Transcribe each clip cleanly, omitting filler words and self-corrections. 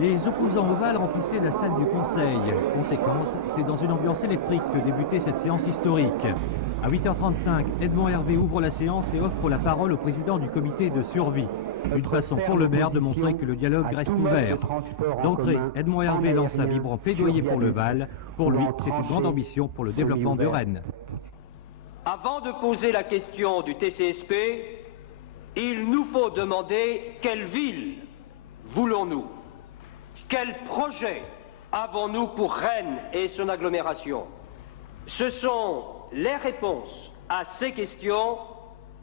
Les opposants au Val remplissaient la salle du Conseil. Conséquence, c'est dans une ambiance électrique que débutait cette séance historique. À 8h35, Edmond Hervé ouvre la séance et offre la parole au président du comité de survie. Une façon pour le maire de montrer que le dialogue reste ouvert. D'entrée, Edmond Hervé lance un vibrant plaidoyer pour le Val. Pour lui, c'est une grande ambition pour le développement de Rennes. Avant de poser la question du TCSP, il nous faut demander quelle ville voulons-nous? Quel projet avons-nous pour Rennes et son agglomération? Ce sont les réponses à ces questions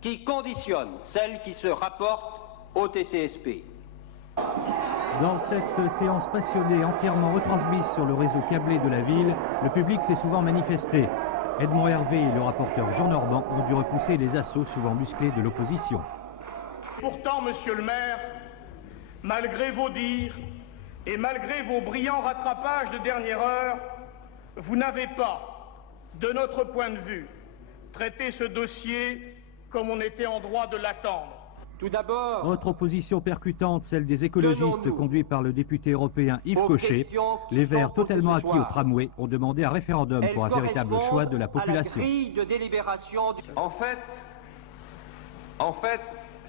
qui conditionnent celles qui se rapportent au TCSP. Dans cette séance passionnée entièrement retransmise sur le réseau câblé de la ville, le public s'est souvent manifesté. Edmond Hervé et le rapporteur Jean Normand ont dû repousser les assauts souvent musclés de l'opposition. Pourtant, monsieur le maire, malgré vos dires et malgré vos brillants rattrapages de dernière heure, vous n'avez pas, de notre point de vue, traité ce dossier comme on était en droit de l'attendre. Tout d'abord, autre opposition percutante, celle des écologistes conduits par le député européen Yves Cochet. Les Verts, totalement acquis au tramway, ont demandé un référendum pour un véritable choix de la population. En fait,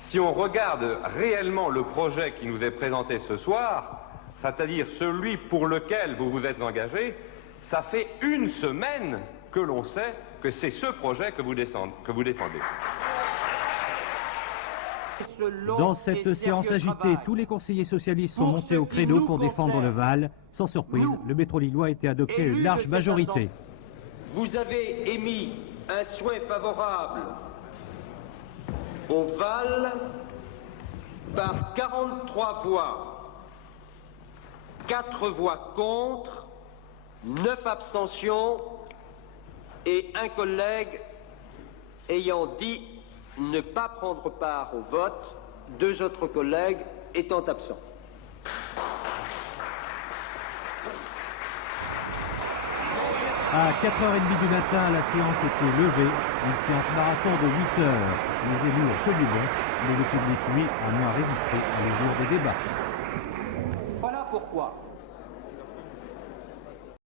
si on regarde réellement le projet qui nous est présenté ce soir, c'est-à-dire celui pour lequel vous vous êtes engagé, ça fait une semaine que l'on sait que c'est ce projet que vous défendez. Dans cette séance agitée, tous les conseillers socialistes sont montés au créneau pour défendre le Val. Sans surprise, le métro lillois a été adopté à une large majorité. Vous avez émis un souhait favorable au Val par 43 voix, 4 voix contre, 9 abstentions et un collègue ayant dit ne pas prendre part au vote, 2 autres collègues étant absents. À 4h30 du matin, la séance était levée, une séance marathon de 8 heures. Les élus ont tenu bon, mais le public, lui, a moins résisté à l'usure des débats. Voilà pourquoi